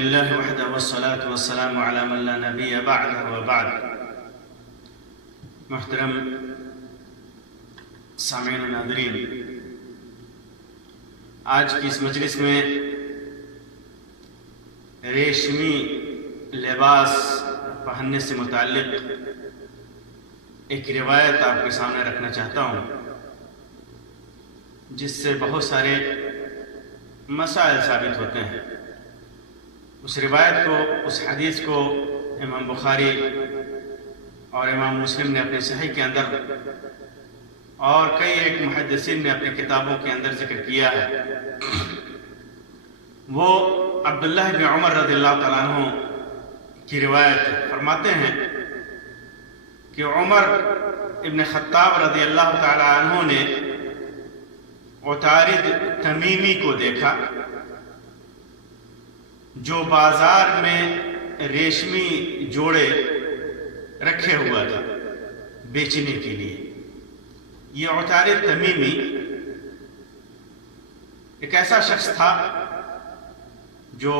للہ وحدہ والصلاة والسلام علی من لا نبی بعدہ وبعد۔ محترم سامعین و ناظرین، آج کی اس مجلس میں ریشمی لباس پہننے سے متعلق ایک روایت آپ کے سامنے رکھنا چاہتا ہوں، جس سے بہت سارے مسائل ثابت ہوتے ہیں۔ اس روایت کو، اس حدیث کو امام بخاری اور امام مسلم نے اپنے صحیح کے اندر اور کئی ایک محدثین نے اپنی کتابوں کے اندر ذکر کیا ہے۔ وہ عبداللہ بن عمر رضی اللہ تعالیٰ عنہ کی روایت فرماتے ہیں کہ عمر ابن خطاب رضی اللہ تعالیٰ عنہ نے عطارد تمیمی کو دیکھا، جو بازار میں ریشمی جوڑے رکھے ہوا تھا بیچنے کے لیے۔ یہ عطارد تمیمی ایک ایسا شخص تھا جو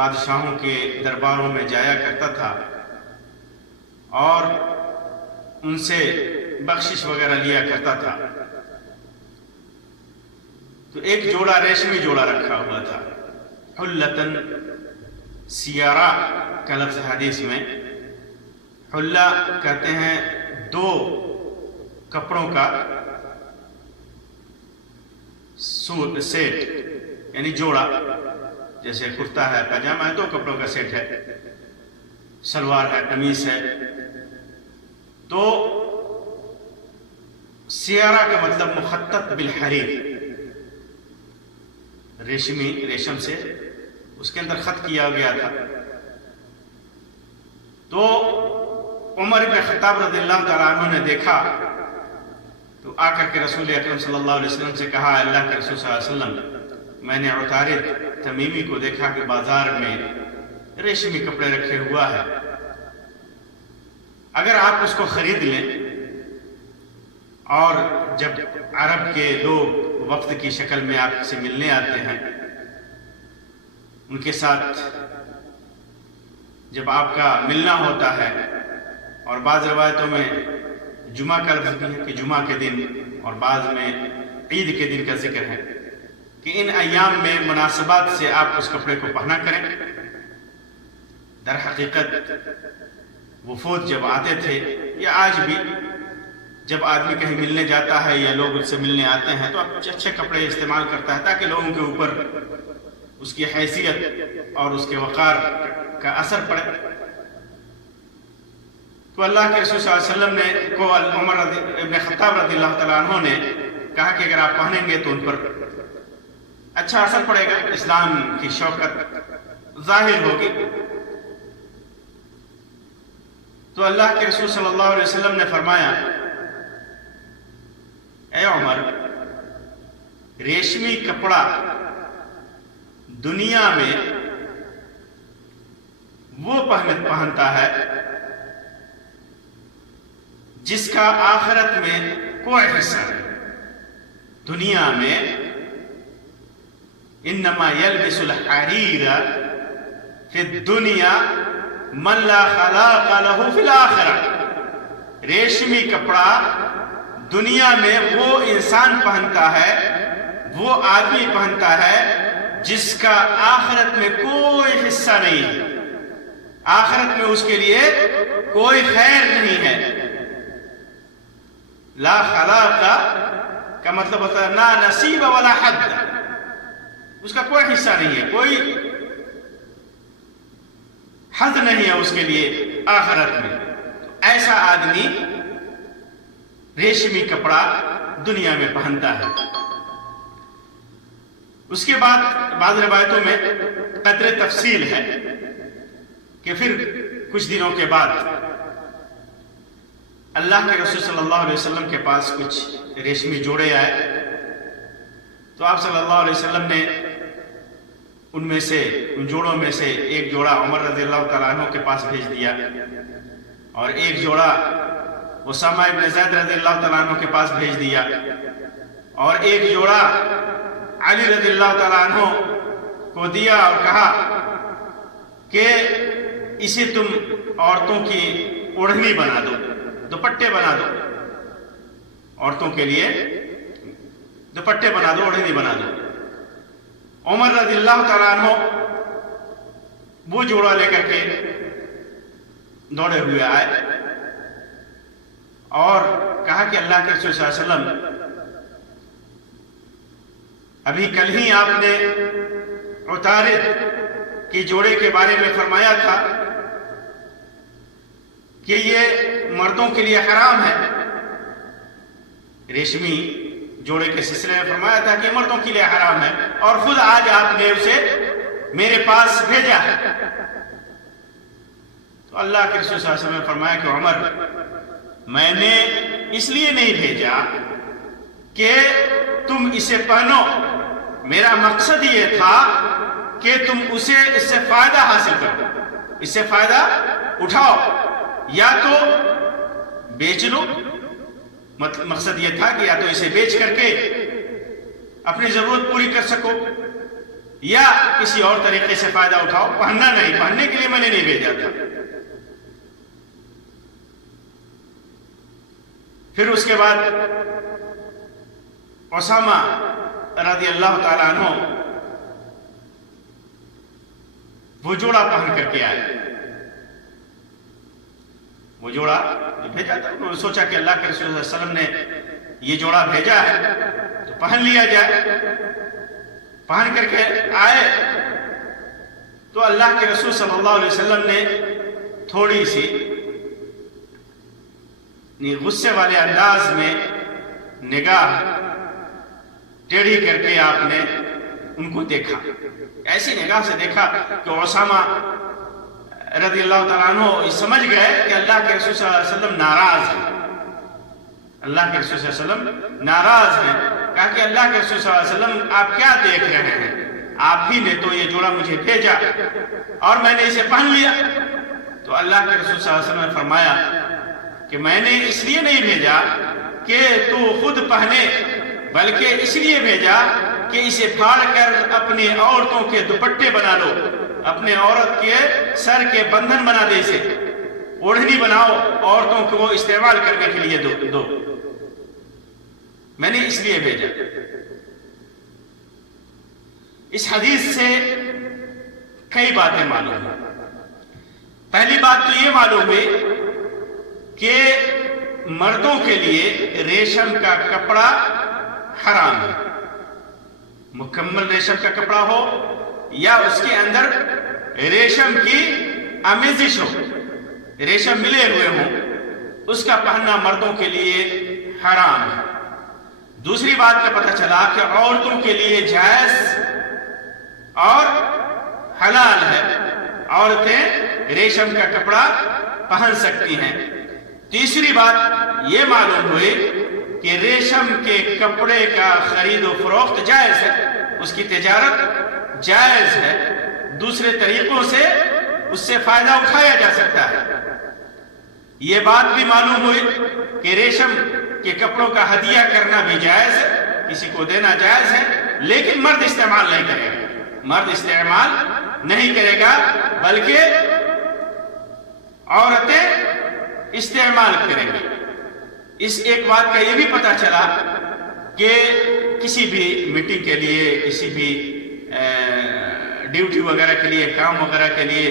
بادشاہوں کے درباروں میں جایا کرتا تھا اور ان سے بخشش وغیرہ لیا کرتا تھا۔ تو ایک جوڑا ریشمی جوڑا رکھا ہوا تھا، حلتن سیارہ کا لفظ حدیث میں حلہ کہتے ہیں دو کپڑوں کا سیٹ، یعنی جوڑا، جیسے کرتا ہے، پاجامہ ہے، دو کپڑوں کا سیٹ ہے، سلوار ہے، قمیص ہے۔ تو سیارہ کا مطلب مخطط بالحریر، ریشم سے اس کے اندر خط کیا گیا تھا۔ تو عمر بن خطاب رضی اللہ تعالیٰ عنہ نے دیکھا تو آ کر کے رسول اکرم صلی اللہ علیہ وسلم سے کہا، اللہ کے رسول صلی اللہ علیہ وسلم، میں نے عطارد تمیمی کو دیکھا کہ بازار میں ریشمی کپڑے رکھے ہوا ہے، اگر آپ اس کو خرید لیں، اور جب عرب کے لوگ وقت کی شکل میں آپ سے ملنے آتے ہیں، ان کے ساتھ جب آپ کا ملنا ہوتا ہے، اور بعض روایتوں میں جمعہ کا لفظ بھی ہے کہ جمعہ کے دن، اور بعض میں عید کے دن کا ذکر ہے کہ ان ایام میں مناسبات سے آپ اس کپڑے کو پہنا کریں۔ در حقیقت وفود جب آتے تھے، یا آج بھی جب آدمی کہیں ملنے جاتا ہے یا لوگ ان سے ملنے آتے ہیں، تو اچھے کپڑے استعمال کرتا ہے تاکہ لوگوں کے اوپر اس کی حیثیت اور اس کے وقار کا اثر پڑے۔ تو اللہ کے رسول صلی اللہ علیہ وسلم نے کو عمر ابن خطاب رضی اللہ تعالیٰ عنہ نے کہا کہ اگر آپ پہنیں گے تو ان پر اچھا اثر پڑے گا، اسلام کی شوکت ظاہر ہوگی۔ تو اللہ کے رسول صلی اللہ علیہ وسلم نے فرمایا، اے عمر، ریشمی کپڑا دنیا میں وہ پہنتا ہے جس کا آخرت میں کوئی حصہ نہیں۔ دنیا میں انما یلبس الحریر فی الدنیا من لا خلاق له فی الآخرہ، ریشمی کپڑا دنیا میں وہ انسان پہنتا ہے، وہ آدمی پہنتا ہے جس کا آخرت میں کوئی حصہ نہیں ہے، آخرت میں اس کے لیے کوئی خیر نہیں ہے۔ لا خلاق کا مطلب ہوتا ہے نا نصیب ولا حد، اس کا کوئی حصہ نہیں ہے، کوئی حد نہیں ہے اس کے لیے آخرت میں۔ ایسا آدمی ریشمی کپڑا دنیا میں پہنتا ہے۔ اس کے بعد بعض روایتوں میں قدر تفصیل ہے کہ پھر کچھ دنوں کے بعد اللہ کے رسول صلی اللہ علیہ وسلم کے پاس کچھ ریشمی جوڑے آئے، تو آپ صلی اللہ علیہ وسلم نے ان میں سے، ان جوڑوں میں سے ایک جوڑا عمر رضی اللہ تعالیٰ عنہ کے پاس بھیج دیا، اور ایک جوڑا اسامہ ابن زید رضی اللہ تعالیٰ عنہ کے پاس بھیج دیا، اور ایک جوڑا علی رضی اللہ تعالیٰ عنہ کو دیا اور کہا کہ اسے تم عورتوں کی اوڑھنی بنا دو، دوپٹے بنا دو، عورتوں کے لیے دوپٹے بنا دو، اوڑھنی بنا دو۔ عمر رضی اللہ تعالیٰ عنہ وہ جوڑا لے کر کے دوڑے ہوئے آئے اور کہا کہ اللہ کے رسول صلی اللہ علیہ وسلم ابھی کل ہی آپ نے عطارد کی جوڑے کے بارے میں فرمایا تھا کہ یہ مردوں کے لیے حرام ہے، ریشمی جوڑے کے سلسلے میں فرمایا تھا کہ یہ مردوں کے لیے حرام ہے، اور خود آج آپ نے اسے میرے پاس بھیجا ہے۔ تو اللہ کے رسول صلی اللہ علیہ وسلم نے فرمایا کہ عمر، میں نے اس لیے نہیں بھیجا کہ تم اسے پہنو، میرا مقصد یہ تھا کہ تم اس سے فائدہ حاصل کرو، اس سے فائدہ اٹھاؤ، یا تو بیچ لو، مقصد یہ تھا کہ یا تو اسے بیچ کر کے اپنی ضرورت پوری کر سکو، یا کسی اور طریقے سے فائدہ اٹھاؤ، پہننا نہیں، پہننے کے لیے میں نے نہیں بھیجا تھا۔ پھر اس کے بعد اسامہ رضی اللہ تعالیٰ عنہ وہ جوڑا پہن کر کے آئے، وہ جوڑا بھیجا تھا، انہوں نے سوچا کہ اللہ کے رسول صلی اللہ علیہ وسلم نے یہ جوڑا بھیجا ہے تو پہن لیا جائے۔ پہن کر کے آئے تو اللہ کے رسول صلی اللہ علیہ وسلم نے تھوڑی سی غصے والے انداز میں نگاہ ٹیڑھی کر کے آپ نے ان کو دیکھا، ایسی نگاہ سے دیکھا کہ اسامہ رضی اللہ تعالیٰ عنہ سمجھ گئے کہ اللہ کے رسول صلی اللہ علیہ وسلم ناراض ہیں، اللہ کے رسول صلی اللہ علیہ وسلم ناراض ہیں۔ کہا کہ اللہ کے رسول صلی اللہ علیہ وسلم آپ کیا دیکھ رہے ہیں، آپ ہی نے تو یہ جوڑا مجھے بھیجا اور میں نے اسے پہن لیا۔ تو اللہ کے رسول صلی اللہ علیہ وسلم نے فرمایا کہ میں نے اس لیے نہیں بھیجا کہ تو خود پہنے، بلکہ اس لیے بھیجا کہ اسے پھاڑ کر اپنی عورتوں کے دوپٹے بنا لو، اپنے عورت کے سر کے بندھن بنا دے، اسے اوڑھنی بناؤ، عورتوں کو استعمال کرنے کے لیے دو، میں نے اس لیے بھیجا۔ اس حدیث سے کئی باتیں معلوم ہیں۔ پہلی بات تو یہ معلوم ہوئی کہ مردوں کے لیے ریشم کا کپڑا حرام ہے، مکمل ریشم کا کپڑا ہو یا اس کے اندر ریشم کی آمیزش ہو، ریشم ملے ہوئے ہوں، اس کا پہننا مردوں کے لیے حرام ہے۔ دوسری بات کا پتہ چلا کہ عورتوں کے لیے جائز اور حلال ہے، عورتیں ریشم کا کپڑا پہن سکتی ہیں۔ تیسری بات یہ معلوم ہوئی کہ ریشم کے کپڑے کا خرید و فروخت جائز ہے، اس کی تجارت جائز ہے، دوسرے طریقوں سے اس سے فائدہ اٹھایا جا سکتا ہے۔ یہ بات بھی معلوم ہوئی کہ ریشم کے کپڑوں کا ہدیہ کرنا بھی جائز ہے، کسی کو دینا جائز ہے، لیکن مرد استعمال نہیں کرے گا، مرد استعمال نہیں کرے گا، بلکہ عورتیں استعمال کریں گے۔ اس ایک بات کا یہ بھی پتہ چلا کہ کسی بھی میٹنگ کے لیے، کسی بھی ڈیوٹی وغیرہ کے لیے، کام وغیرہ کے لیے،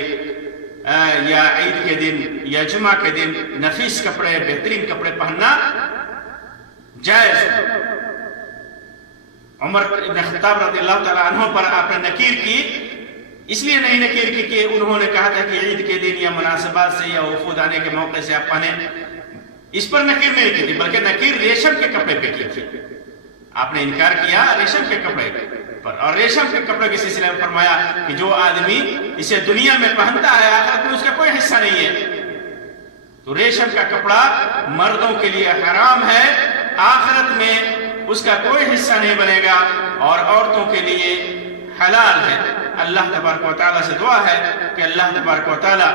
یا عید کے دن یا جمعہ کے دن نفیس کپڑے، بہترین کپڑے پہننا جائز ہے۔ عمر بن خطاب رضی اللہ تعالیٰ عنہ پر آپ نے نکیر کی، اس لیے نہیں نکیر کی کہ انہوں نے کہا تھا کہ عید کے دن یا مناسبات سے یا وفود آنے کے موقع سے آپ پہنیں، اس پر نکیر نہیں کی تھی، بلکہ نکیر ریشم کے کپڑے پہ کی تھی۔ آپ نے انکار کیا ریشم کے کپڑے پر، اور ریشم کے کپڑے کے سلسلے میں فرمایا کہ جو آدمی اسے دنیا میں پہنتا ہے آخرت میں اس کا کوئی حصہ نہیں ہے۔ تو ریشم کا کپڑا مردوں کے لیے حرام ہے، آخرت میں اس کا کوئی حصہ نہیں بنے گا، اور عورتوں کے لیے حلال ہے۔ اللہ تبارک و تعالیٰ سے دعا ہے کہ اللہ تبارک و تعالیٰ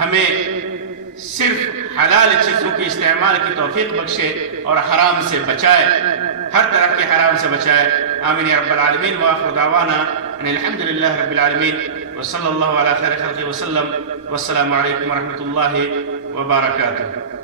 ہمیں صرف حلال چیزوں کی استعمال کی توفیق بخشے اور حرام سے بچائے، ہر طرح کے حرام سے بچائے۔ آمین یا رب العالمین، وآخر دعوانا ان الحمد للہ رب العالمین۔ وصلی اللہ علی خیر خلق وسلم، والسلام علیکم ورحمۃ اللہ وبرکاتہ۔